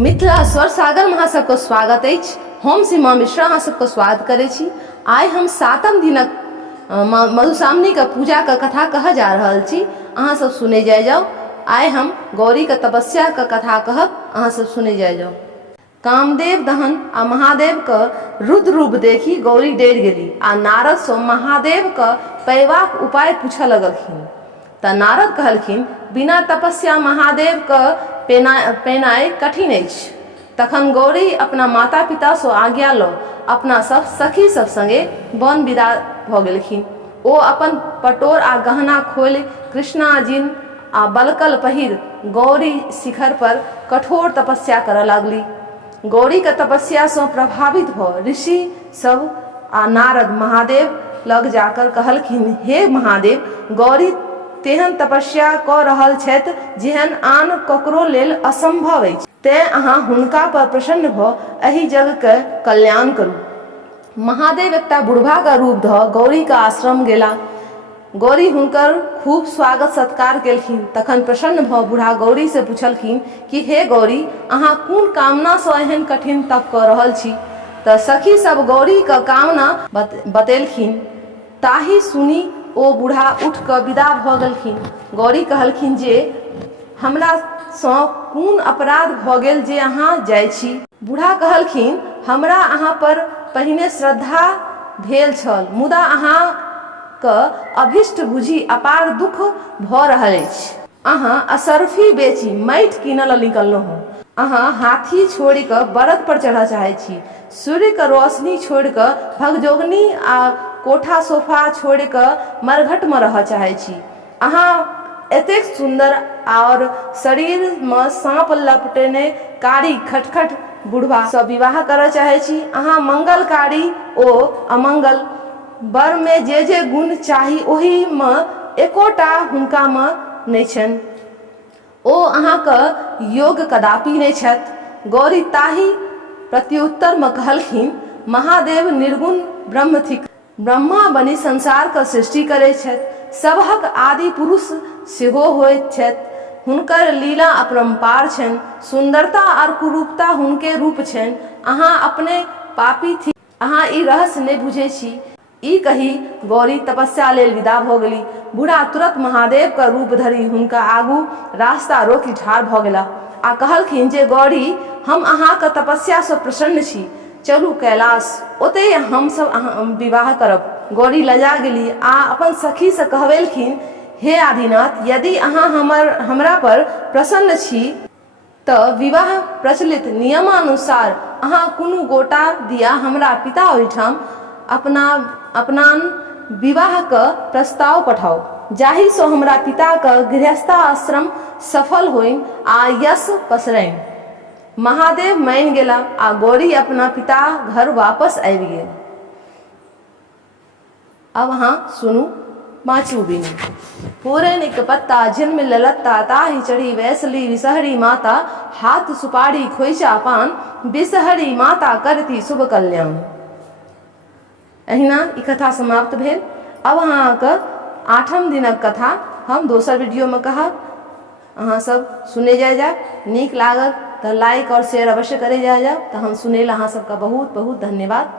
मिथिला स्वर सागर में सबको स्वागत है। हम सीमा मिश्रा अहाँ सबको स्वागत करे छी। आइ हम 7म दिनक मधुश्रावणी का पूजा का कथा कह जा रहल छी। अहाँ सब सुने जाओ। आइ हम गौरी का तपस्या का कथा कहब, अहाँ सब सुने जाओ। कामदेव दहन आ महादेव का रुद्र रूप देखी गौरी डर गेली आ नारद सो महादेव का पैवाक उपाय पूछे लगलखिन। त नारद कहलखिन, बिना तपस्या महादेव का पेनाय कठिन अछि। तखन गौरी अपना माता पिता सो आज्ञा लो अपना सब सखी सब संगे वन विदा भ गेलखिन। ओ अपन पटोर आ गहना खोलि कृष्णा जिन आ बलकल पहिर गौरी शिखर पर कठोर तपस्या करऽ लगली। गौरी के तपस्या से प्रभावित भ ऋषि सब आ नारद महादेव लग जाकर कहलखिन, हे महादेव, गौरी तेहन तपस्या क रहल छथि जेहन आन ककरो लेल असंभव अछि। तें अहाँ हुनका पर प्रसन्न भ एहि जग के कल्याण करू। महादेव एकटा बुढ़वा का रूप ध गौरी का आश्रम गेला। गौरी हुनकर खूब स्वागत सत्कार केलखिन। तखन प्रसन्न भ बूढ़ा गौरी से पूछलखिन कि हे गौरी, अहाँ कोन कामना से एहन कठिन तप कर रहल छी। त सखी सब गौरी का कामना बतेलखिन। ताही सुनी ओ बूढ़ा उठ क विदा भ गेलखिन। गौरी कहलखिन जे हमरा सँ कोन अपराध भ गेल जे अहाँ जाइ छी। बूढ़ा कहलखिन, हमरा अहाँ पर पहिने श्रद्धा भेल छल, मुदा अहाँ क अभिष्ट बुझी अपार दुख भ रहल अछि। अहाँ असरफी बेची माटि कीनल निकललहुँ हँ। अहाँ हाथी छोड़ि क बरद पर चढ़ चाहे छी, सूर्य के रोशनी छोड़ि क भगजोगनी आ कोठा सोफा छोड़ि क मरघट में रह चाहे छी। अहाँ एतेक सुंदर और शरीर में सांप लपटेने कारी खटखट बुढ़वा से विवाह कर चाहे छी। अहाँ मंगलकारी ओ अमंगल बर में जे गुण चाही ओही में एकोटा हुनका में नहीं छन। ओ अहाँ का योग कदापि नहीं छथि। गौरी ताही प्रत्युत्तर में कहलखिन, महादेव निर्गुण ब्रह्म थिक। ब्रह्मा बनी संसार का सृष्टि करे छथि, सबहक आदि पुरुष सेहो होइत छथि। हुनकर लीला अपरंपार छनि, सुंदरता और कुरूपता हुनके रूप छनि। अहाँ अपने पापी थी, अहाँ ई रहस्य नहीं बुझे छी। ई कही गौरी तपस्या लेल विदा भ गेली। बूढ़ा तुरंत महादेव का रूप धरी हुनका आगू रास्ता रोकी ठाढ़ भ गेला आ कहलखिन जे गौरी, हम अहाँ का तपस्या से प्रसन्न छी, चलू कैलाश, ओते हम सब विवाह करब। गौरी लजा गेली आ अपन सखी से कहवेलखिन, हे आदिनाथ, यदि अहाँ हमरा पर प्रसन्न छी त विवाह प्रचलित नियमानुसार अहाँ कुनु गोटा दिया हमरा पिता ओहिठाम अपनान विवाह का प्रस्ताव पठाओ, जाहि सो हमरा पिता का गृहस्थाश्रम सफल होइन आ यश पसरैन। महादेव मान गेला आ गौरी अपना पिता घर वापस आबि गेल। अब हाँ सुनू पांचू बिनी। पूरन के पत्ता जिनमें ललत्ता, ताही चढ़ी वैसली विषहरी माता, हाथ सुपारी खोइचा पान, विषहरी माता करती शुभ कल्याण। अहिना ई कथा समाप्त भेल। अब अहाँ का 8म दिनक कथा हम दोसर वीडियो में कहब, अहाँ सब सुने जा। नीक लागत तो लाइक और शेयर अवश्य करे जा। तो हम सुने ला अहाँ सबका बहुत बहुत धन्यवाद।